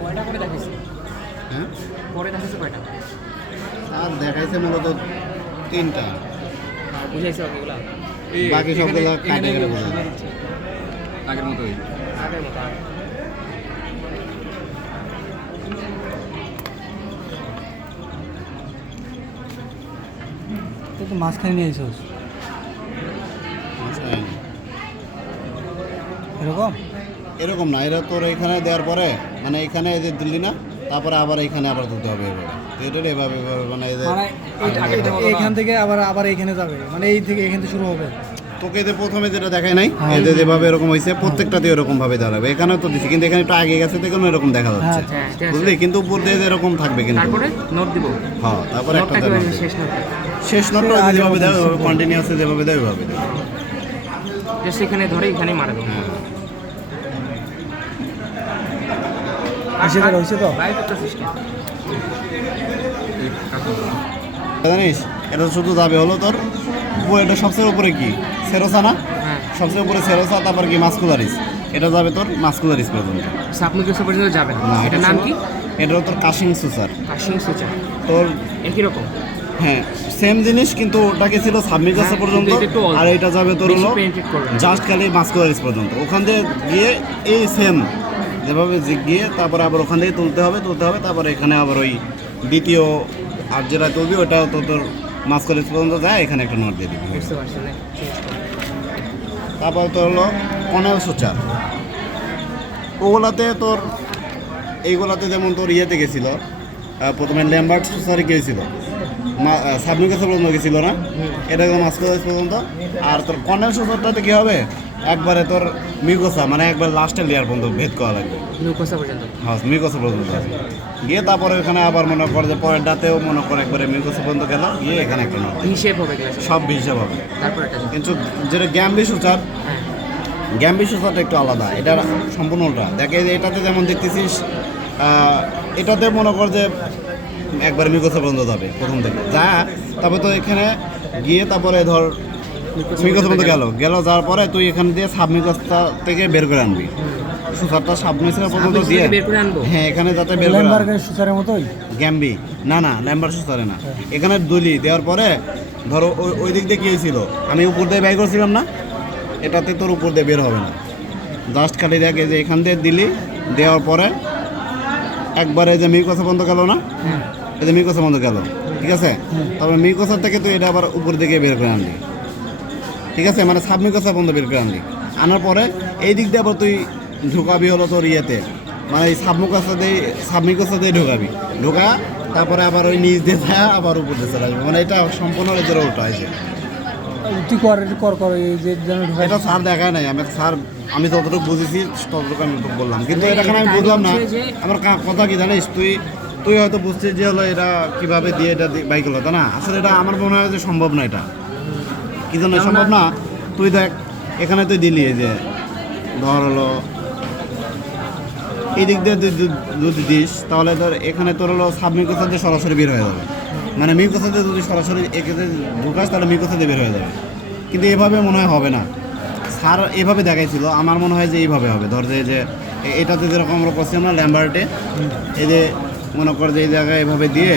কয়টা করে দেখাইছে? হ্যাঁ পরে দেখাইছে কয়টা? আর দেখাইছে মূলত 3টা, বুঝাইছে ওগুলা বাকি সবগুলো কাটে কেটে বোঝা যায়। আগের মতোই। আগের মতো তুই তো মাঝখানে নিয়ে আসিস বুঝলেন? এরকম এরকম না, এরা তোর এখানে দেওয়ার পরে মানে এখানে এই যে দিল্লি না, তারপরে আবার এখানে আবার দিতে হবে এভাবে। তো এটা এভাবে এভাবে মানে এই যে মানে এইখান থেকে আবার আবার এইখানে যাবে, মানে এই থেকে এখান থেকে শুরু হবে। তোকে এদের প্রথমে যেটা দেখায় নাই, এদের যেভাবে এরকম হয়েছে প্রত্যেকটাতে এরকম ভাবে দাঁড়াবে। এখানে তো দিছি, কিন্তু এখানে একটু আগে গেছে তো কোনো এরকম দেখা যাচ্ছে, হ্যাঁ, ঠিক আছে। বুঝলি? কিন্তু উপর দিয়ে এরকম থাকবে কিন্তু। তারপরে নোট দিব। হ্যাঁ, তারপরে একটা নোটটা কি দেবে। শেষ নোট? শেষ নোটটা যেভাবে দেয় ওইভাবে কন্টিনিউয়াসলি যেভাবে দেয় ওইভাবে দেবে। জাস্ট এখানে ধরে এখানে মারা দেবো। হ্যাঁ। হয়েছে তো বাইরে একটা সিস্টেম। জানিস এটা শুধু যাবে হলো তোর এটা সবচেয়ে উপরে কি সেরোসা না, হ্যাঁ, সবচেয়ে উপরে সেরোসা, তারপর কি মাস্কুলারিস, এটা যাবে তোর মাস্কুলারিস পর্যন্ত। সাবমিউকাস পর্যন্ত যাবে না। না, এটার নাম কি? এটা তোর কাশিং সুসার কাশিং সুচার। তোর। একই রকম। হ্যাঁ, সেম জিনিস, কিন্তু ওটাকে ছিল সাবমিউকাস হ্যাঁ, পর্যন্ত, কিন্তু এটা একটু অল্প। আর এটা যাবে তোর বেশি হলো penetrate করবে না। জাস্ট খালি মাস্কুলারিস পর্যন্ত। ওখান থেকে গিয়ে এই সেম যেভাবে গিয়ে তারপরে আবার ওখান থেকে তুলতে হবে, তারপরে এখানে আবার ওই দ্বিতীয় আর যেটা তুলবি ওটাও তো তোর মাস্কুলারিস পর্যন্ত যায়, এখানে একটা নোট দিয়ে দিবি। বুঝতে পারছি না। তারপর তোর হলো কনেল সুচার। ওগুলাতে তোর এইগুলাতে যেমন তোর ইয়েতে গেছিলো, প্রথমে ল্যাম্বার্ট সুচারে গিয়েছিল, সাবমিউকাস পর্যন্ত গেছিলো না, এটা একদম মাস্কুলারিস পর্যন্ত। আর তোর কনেল সুচারটাতে কী হবে, একবারে তোর মিউকোসা মানে একবার লাস্টের লেয়ার পর্যন্ত ভেদ করা লাগবে। মিউকোসা পর্যন্ত। হ্যাঁ, মিউকোসা পর্যন্ত যাবে। গিয়ে তারপরে ওখানে আবার মনে করে যে পরের ডাতেও মনে করে একবারে মিউকোসা পর্যন্ত গেল, গিয়ে এখানে একটা নোট হিসেব হবে গ্লাস। সব হিসাব হবে। তারপর এটা যাবে। কিন্তু যেটা গ্যাম্বি সুচার, হ্যাঁ, গ্যাম্বি সুচারটা একটু আলাদা, এটা সম্পূর্ণ উল্টা। দেখে যে এটাতে যেমন দেখতেছিস, এটাতে মনে কর যে একবার মিউকোসা পর্যন্ত যাবে প্রথম থেকে যা, তারপরে তো এখানে গিয়ে তারপরে ধর মিউকোসা পর্যন্ত গেল যাওয়ার পরে তুই এখান দিয়ে সাবমিউকাসটা থেকে বের করে আনবি, সুচারটা সাবমিউকাস পর্যন্ত দিয়ে। বের করে আনবো। হ্যাঁ, এখানে যাতে বের করে ল্যাম্বার্গের সুচারের মতোই। গ্যাম্বি না না, ল্যাম্বার সুচারে না। এখানে দলি দেওয়ার পরে ধরো ওই দিক দিয়ে কী হয়েছিল, আমি উপর দিয়ে ব্যয় করছিলাম না, এটাতে তোর উপর দিয়ে বের হবে না। জাস্ট খালি দেখে যে এখান দিয়ে দিলি, দেওয়ার পরে একবারে যে মিউকোসা বন্ধ গেল না, এই যে মিউকোসা বন্ধ গেল, ঠিক আছে? তারপরে মিউকোসা থেকে তুই এটা আবার উপর দিকে বের করে আনলি, ঠিক আছে? মানে সাবমিউকাসা বন্ধ বের করে আনলি, আনার পরে এই দিক দিয়ে আবার তুই ঢুকাবি হলো তোর ইয়েতে, মানে এই সাবমিউকাসা দিয়ে ঢোকা, তারপরে আবার ওই নিচ দিয়ে যায় আবার উপর দিয়ে চলে আসবে। মানে এটা সম্পূর্ণ রেজের ওটা আছে। তুই কর এই যে যেন ঢোকাই। এটা স্যার দেখায় নাই, আমি যতটুকু বুঝেছি ততটুকু আমি তোকে বললাম, কিন্তু এখানে আমি বুঝলাম না। আমার কথা কি জানিস, তুই হয়তো বুঝছিস যে হলো এটা কীভাবে দিয়ে এটা বাইক হলো, তা না, আসলে এটা আমার মনে হয় যে সম্ভব না। এটা কি জন্য সম্ভব না, তুই দেখ এখানে তুই দিলি এই যে ধর হলো এই দিক দিয়ে যদি দিস, তাহলে ধর এখানে তোর হলো সাবমিউকাসা দিয়ে সরাসরি বের হয়ে যাবে। মানে মিউকোসা দিয়ে যদি সরাসরি একে ঢুকাস তাহলে মিউকোসা দিয়ে বের হয়ে যাবে, কিন্তু এভাবে মনে হয় হবে না। স্যার এভাবে দেখাইছিল, আমার মনে হয় যে এইভাবে হবে। ধর যে এটাতে যেরকম আমরা করছি আমরা ল্যাম্বার্টে, এই যে মনে কর যে এই জায়গায় এভাবে দিয়ে